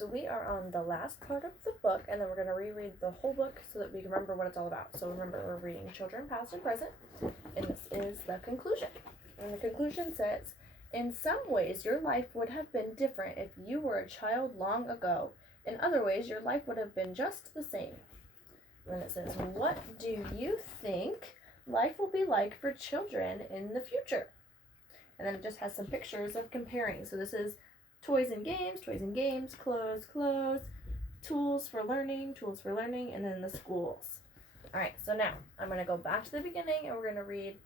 so we are on the last part of the book, and then we're going to reread the whole book so that we can remember what it's all about. So remember, we're reading Children, Past and Present, and this is the conclusion. And the conclusion says, in some ways, your life would have been different if you were a child long ago. In other ways, your life would have been just the same. And then it says, what do you think life will be like for children in the future? And then it just has some pictures of comparing. So this is toys and games, clothes, tools for learning, and then the schools. All right, so now I'm going to go back to the beginning, and we're going to read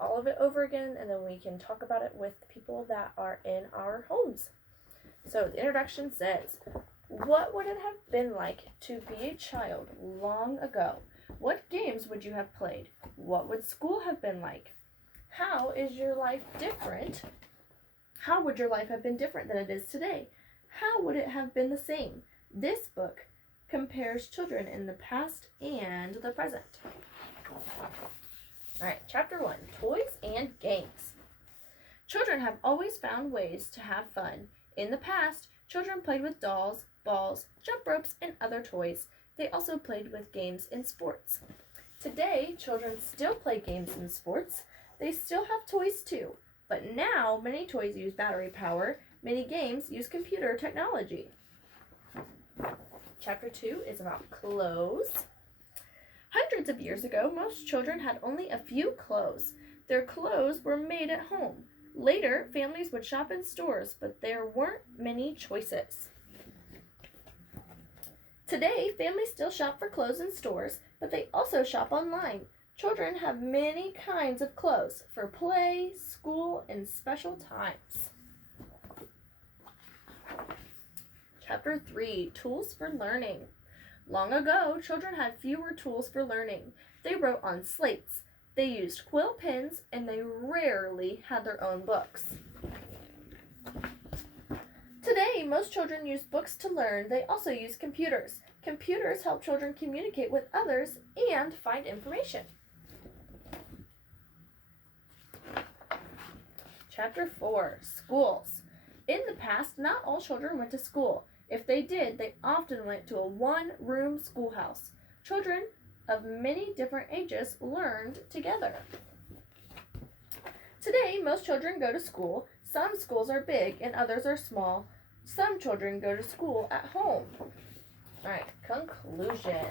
all of it over again, and then we can talk about it with people that are in our homes. So the introduction says, what would it have been like to be a child long ago? What games would you have played? What would school have been like? How is your life different? How would your life have been different than it is today? How would it have been the same? This book compares children in the past and the present. All right, chapter 1, Toys and Games. Children have always found ways to have fun. In the past, children played with dolls, balls, jump ropes, and other toys. They also played with games and sports. Today, children still play games and sports. They still have toys too. But now, many toys use battery power. Many games use computer technology. Chapter 2 is about clothes. Hundreds of years ago, most children had only a few clothes. Their clothes were made at home. Later, families would shop in stores, but there weren't many choices. Today, families still shop for clothes in stores, but they also shop online. Children have many kinds of clothes for play, school, and special times. Chapter 3, Tools for Learning. Long ago, children had fewer tools for learning. They wrote on slates. They used quill pens, and they rarely had their own books. Today, most children use books to learn. They also use computers. Computers help children communicate with others and find information. Chapter 4, Schools. In the past, not all children went to school. If they did, they often went to a one-room schoolhouse. Children of many different ages learned together. Today, most children go to school. Some schools are big and others are small. Some children go to school at home. All right, conclusion.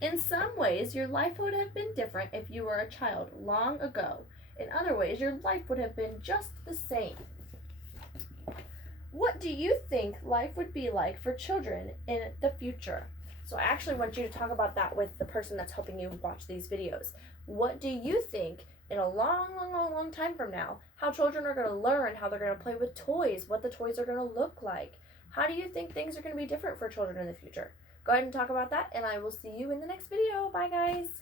In some ways, your life would have been different if you were a child long ago. In other ways, your life would have been just the same. What do you think life would be like for children in the future? So I actually want you to talk about that with the person that's helping you watch these videos. What do you think in a long time from now, how children are going to learn, how they're going to play with toys, what the toys are going to look like? How do you think things are going to be different for children in the future? Go ahead and talk about that, and I will see you in the next video. Bye, guys.